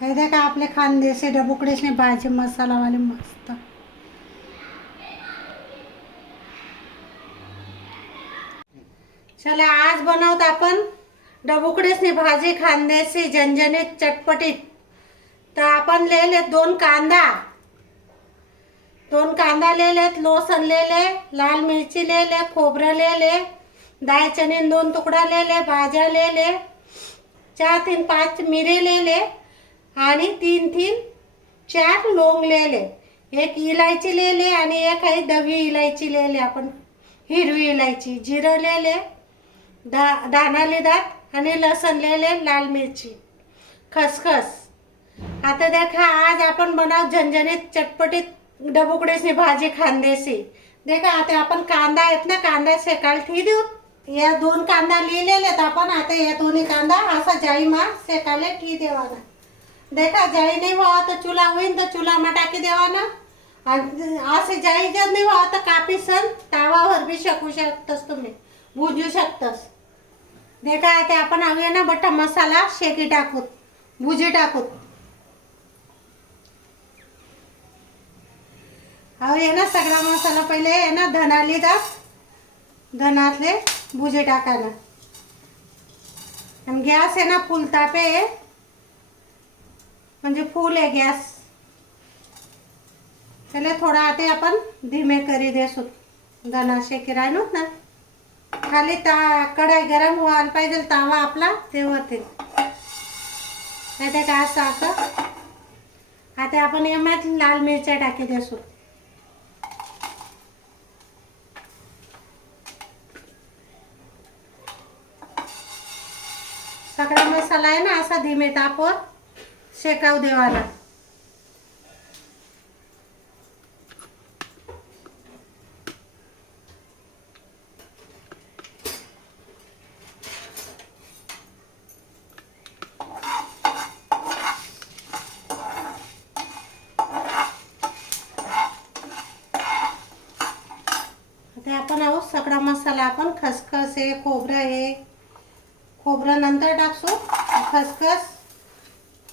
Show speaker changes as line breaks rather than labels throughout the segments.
हे का आपले खानदेशी डबुकडेशने भाजी मसालावाले मस्त। चला आज बनवत आपण डबुकडेसनी भाजी खानदेशी झणझणीत चटपटीत तर आपण लिहिले दोन कांदा। दोन कांदा लिहिलेत लोसन लिहिले लाल मिरची लिहिले खोबरं लिहिले दायचणे दोन तुकडा लिहिले भाज्या लिहिले चार तीन पाच मिरे लिहिले आणि तीन तीन चार लोंग लिहिले एक इलायची लिहिले आणि एक आहे दवी इलायची लिहिले आपण हिरवी इलायची जिरं लिहिले दा दाना लिहितात आणि लसण लिहिले लाल मिरची. खसखस. आता देखा आज आपण बनाव झणझणीत चटपटीत डबुकडेसी भाजी खांदेसी. देखा आता आपण कांदा आहेत ना कांदा शेकायला ठी देऊ. या दोन कांदा लिहिलेले आहेत आपण आता या दोन्ही कांदा असा जाई मा शेकायला ठी देवाना. देखा जाई नाही व्हावा तर चुला होईन तर चुला मा टाकी देवाना आणि असे जाई जर नाही व्हा तर कापी सण तावावर बी शकू शकतस हो तुम्ही भुजू शकतस देखा ते आपण हवे ना बट्टा मसाला शेकी टाकूत भुजी टाकूत अहो ये ना सगळा मसाला पहिले आहे ना धनाली दास धनातले भुजे टाकायला आणि गॅस आहे ना फुलतापे आहे म्हणजे फुल आहे गॅस. त्याला थोडा आता आपण धीमे करी देसू धना शेकी राहिलोत ना. खाली ता कढाई गरम व्हायला पाहिजे तावा आपला ते होते नाही ते काय असं. असं आता आपण याच्यात लाल मिरच्या टाकी देसू सगळा मसाला आहे ना असा धीमे तापवर. शेकाव देवाला. ते आपण आहोत सगळा मसाला. आपण खसखस आहे खोबरं आहे. खोबरं नंतर टाकसू खसखस.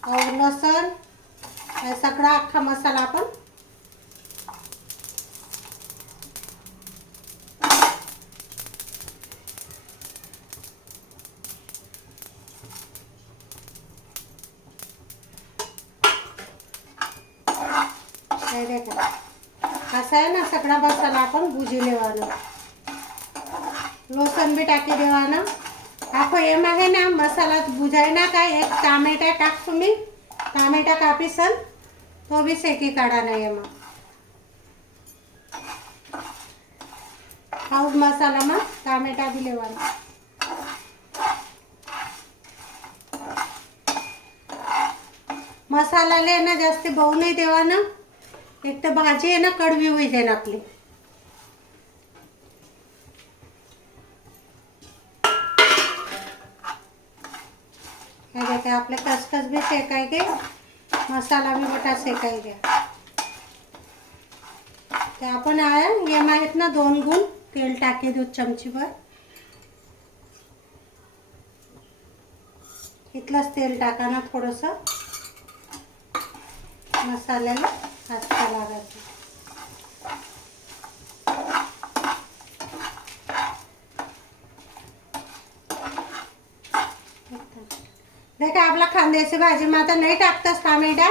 और लसण हे सगळा अख्खा मसाला आपण ना मसाला आपण भुजी लेवानो। लसण बी टाकी देवानं। आपण एम आहे ना मसाला भुजाय ना काय एक टामेटा टाक तुम्ही. टामेटा कापीसन तो बी शेकी काढा नाही एमा हाऊस मसाला मग टामेटा बी लेवाना मसाल्याला ना जास्त भाऊ नाही देवा ना. एक तर भाजी आहे ना कडवी होई जाईल आपले खसखस भी शेकाय गे मसाला भी मोठा शेकाय घ्या ते आपण आहे हे माहीत ना दोन गुण तेल टाकी देऊ चमचीवर इथलंच तेल टाका ना थोडंसं. मसाल्याला हातचा लागायचं? नाही का आपला खांद्याची भाजी माता नाही टाकतास टामेटा.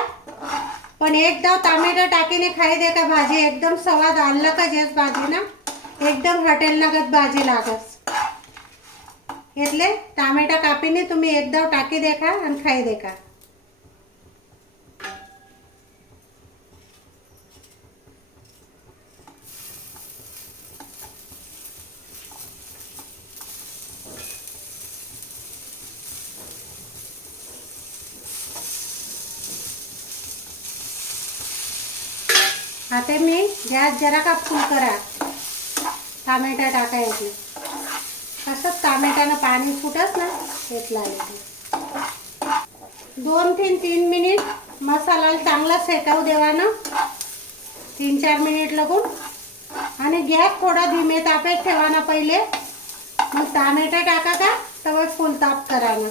पण एकदा टामेटो टाकीने खाई दे का भाजी. एकदम स्वाद आणला का जेच भाजी ना. एकदम हॉटेल लागत भाजी लागस. घेतले? टामेटा कापीने तुम्ही एकदा टाकी देखा आणि खाई देखा. आता मी. गॅस जरा का फुल करा. टामेटा टाकायचे कसं टामेटानं पाणी फुटत ना घेतला दोन तीन तीन मिनिट मसाला चांगला शेकाऊ देवा ना तीन चार मिनिट लागून. आणि गॅस थोडा धीमे तापेत ठेवा ना पहिले. मग टामेटा टाका का तवच फुल ताप करा ना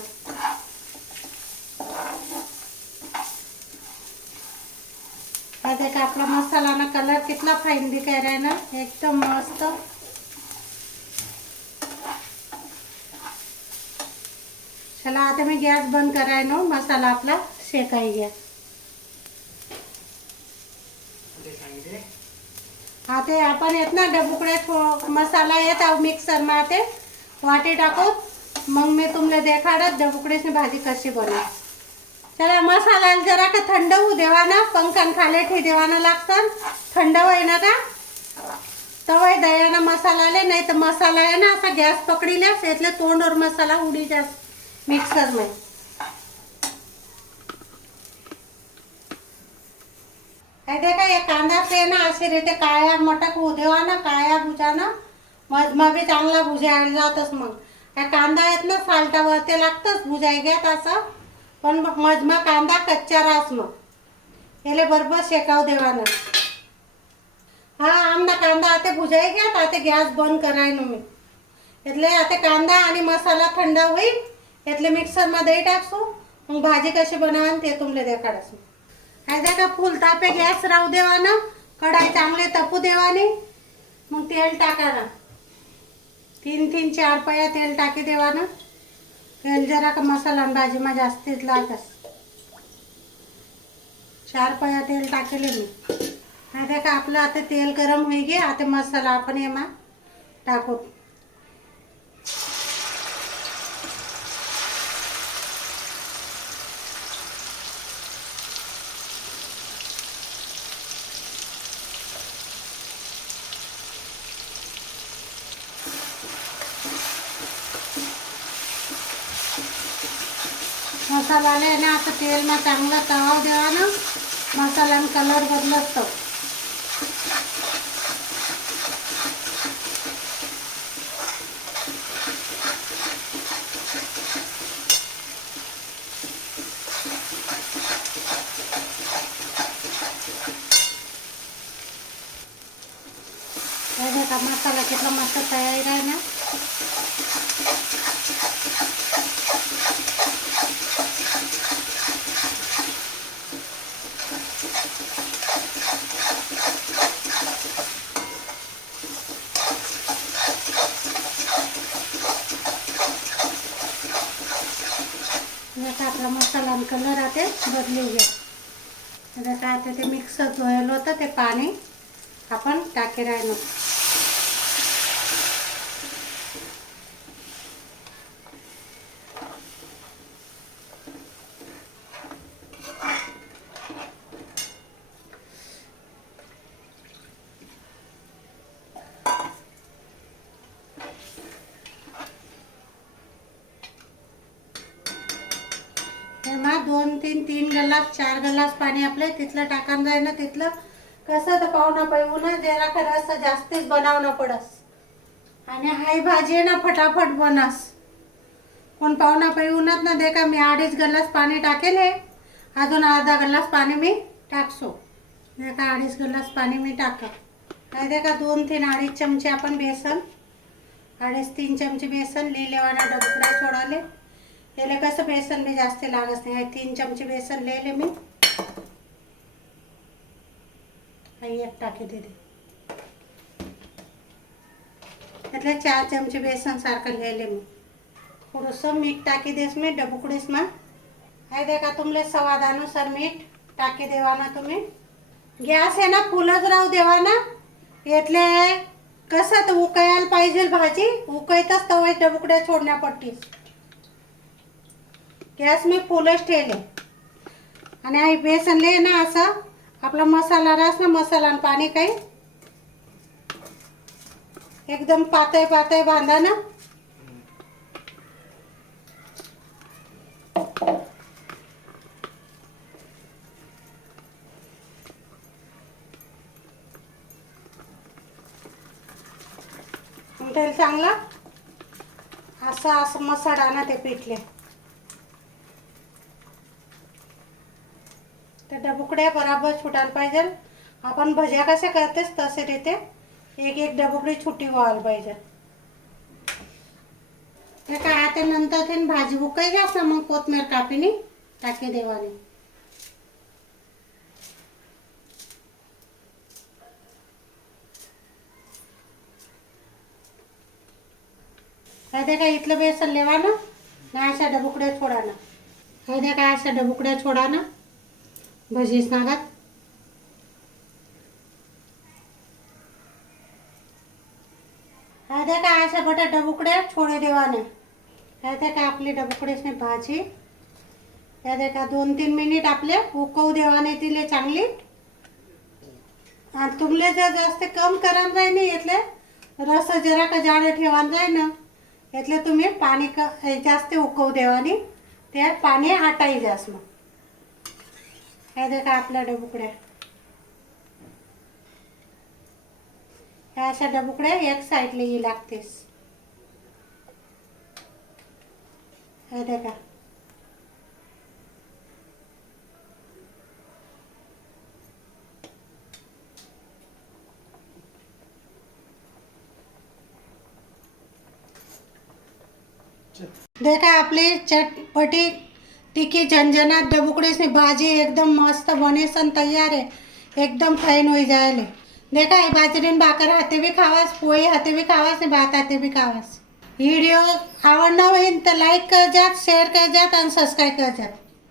आता का आपला मसाला ना कलर कितला फाईन दिखाय राय ना एकदम मस्त। चला आता मी गॅस बंद कराय ना मसाला आपला शेकाई घ्या आता आपण येत ना डबुकडे थो मसाला येत आहो मिक्सरमा ते वाटे टाकू मग मी तुमले देखाडत डबुकडेची भाजी कशी बनव त्याला मसाला जरा का थंड होऊ देवा ना. पंखान खाले ठे देवा ना लागतं. थंड वय ना का तवय दयाना मसालाले नाही तर मसाला आहे ना असा गॅस पकडील्यास यातले तोंडवर मसाला उडी जास मिक्सर में काय हे कांदा ते ना असे रेटे काया मटक होऊ देवा ना काया भुजा ना मग बी चांगला भुजायला जातच मग. काय कांदा आहेत ना साल्टावर ते लागतंच भुजाय घ्यात असं पण मग मधमा कांदा कच्चा रास मग याले बरोबर शेकाव देवाना हा आमना कांदा आता भुजाय घ्यात आता गॅस बंद कराय ना मी એટલે आता कांदा आणि मसाला थंड होईल એટલે मिक्सरमध्ये टाकसू मग भाजी कशी बनवान ते तुमले देखाडस काय का फुल तापे गॅस राहू देवा ना कढाई चांगले तपू देवाने मग तेल टाका ना तीन तीन चार पया तेल टाकी देवा ना तेल जरा का मसाला आणि भाजीमा जास्तीच लागस चार पया तेल टाकेले मी. आता का आपलं आता तेल गरम होई गे आता मसाला आपण येमा टाकू. मसालाले ना आता तेलमा चांगला तवाव देवा ना. मसाल्यानं कलर बदलत तो. हे बघा मसाला कितला मस्त तयार आहे ना जसा आपला मसाला आणि कलर आहे बदलू घ्या जसं काय ते मिक्स धुयलं होतं ते पाणी आपण टाकी राहिलो दोन तीन तीन गलास चार गल्लास पाणी आपले तिथलं टाकान जाय ना तिथलं. कसं तर पाहुणा पाहिजे ना जरा का जास्तीच बनावणं पडस. आणि हाय भाजी आहे ना फटाफट बनास. कोण पाहुणा पाहिजे उन्हात ना दे का मी अडीच गल्लास पाणी टाकेल. हे अजून अर्धा गल्लास पाणी मी टाकसो. दे का अडीच गल्लास पाणी मी टाका नाही दे का दोन तीन अडीच चमचे आपण बेसन अडीच तीन चमचे बेसन लिहिलेवाना डबकडा सोडाले. याला कसं बेसन बी जास्त लागत नाही. तीन चमचे बेसन लिहिले मी. आई एक टाके दे त्यातले चार चमचे बेसन सारखं लिहिले मी. थोडंसं मीठ टाकी देस मी डबुकडीस मग. आहे दे का तुमले स्वादानुसार मीठ टाकी देवा ना तुम्ही. गॅस आहे ना फुलच राहू देवा ना यातले कसं तर उकळायला पाहिजे भाजी. उकळतच तवय डबुकड्या सोडण्यापट्टीस गॅस मी फुलच ठेवले. आणि आई बेसन ले ना असं आपला मसाला रास ना मसाला आणि पाणी काही. एकदम पातळ पातळ बांधा ना. मग त्याला चांगला. असं असं मसाला ना ते पिठले. त्या डबुकड्या बराबर छुटायला पाहिजे. आपण भज्या कशा करतेस तसे तिथे एक एक डबुकडी छुट्टी व्हायला पाहिजे. ते काय ते नंतर ते भाजी उकाय जास्त मग कोथमेर कापीने टाकी देवाने. काय का इथलं बेसन लेवा ना अशा डबुकड्या छोडा ना काय का अशा डबुकड्या छोडा ना भजी सांगत हा देखा अशा बटा डबुकड्या छोडे देवाने. हे देखा आपली डबुकड्याची भाजी. या का दोन तीन मिनिट आपले उकवू देवाने तिले चांगली. आणि तुमले जर जास्त कम करान जाय नाही येतले रस जरा का जाडे ठेवान जाय ना यातले तुम्ही पाणी क जास्त उकवू देवानी. ते पाणी आटाई जास मग हे देखा आपल्या डबुकड्या. ह्या अशा डबुकड्या एक साईडला ही लागतेस. हे देखा. देखा आपली चटपटी तिखी झंझनाट डबुकड़ीसनी भाजी एकदम मस्त बने सन तैयार आहे एकदम फाईन होई जायले देखा ही बाजरीन भाकर हाते बी खावास पोळी हाते बी खावास आणि भात हाते बी खावास व्हिडिओ आवडणार होईल तर लाईक कर जात शेअर कर जात आणि सबस्क्राईब कर जात